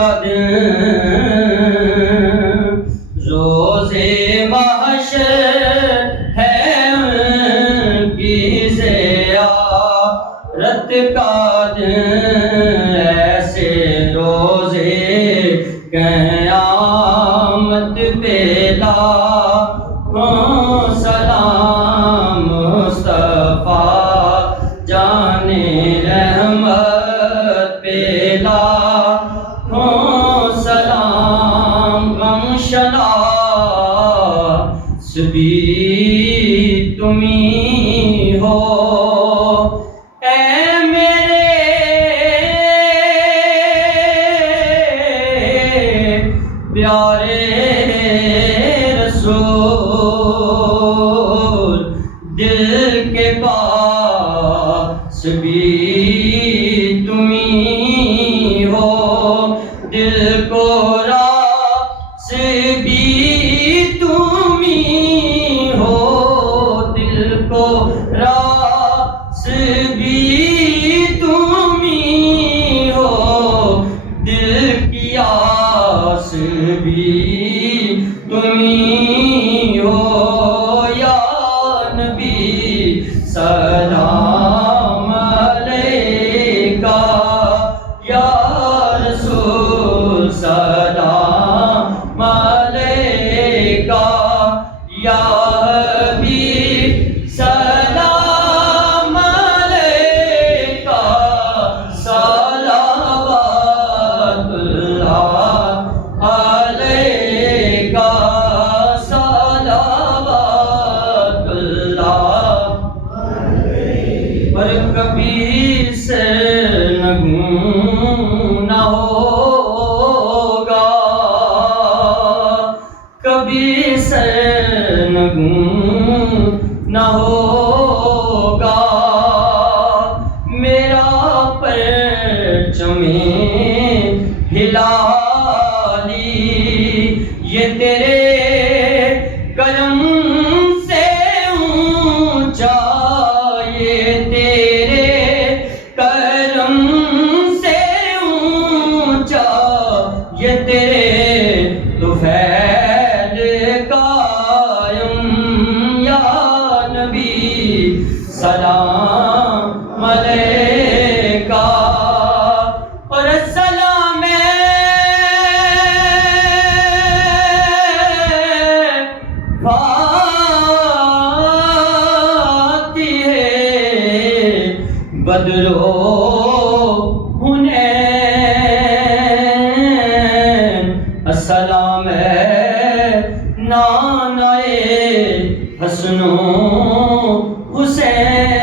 کا دن روزے محشر ہے ان کی زیارت کا دن ایسے روزے قیامت پہ لاکھوں سلام مصطفیٰ جانے رحمت پہ لاکھوں سلام غم شناس بھی تمہیں ہو اے میرے پیارے رسول دل کے پاس بھی تمہیں ہو دل کو راس بھی تمہیں ہو دل کو راس بھی تمہیں ہو دل کی آس بھی تمہیں ہو یا نبی سلام علیکہ یا رسول سلام علیکہ یا حبیب سلام علیکہ صلوات اللہ علیکہ صلوات اللہ پر کبھی سے نہ گم نہ ہوگا کبھی سے نہ گم نہ ہوگا میرا پرچم ہلالی یہ تیرے کرم سے اونچا یہ تیرے کرم سے اونچا یہ تیرے تو فیض قائم یا نبی سلام علیکہ اور السلام فاتح بدر و حنین السلام نانائے حسن و حسین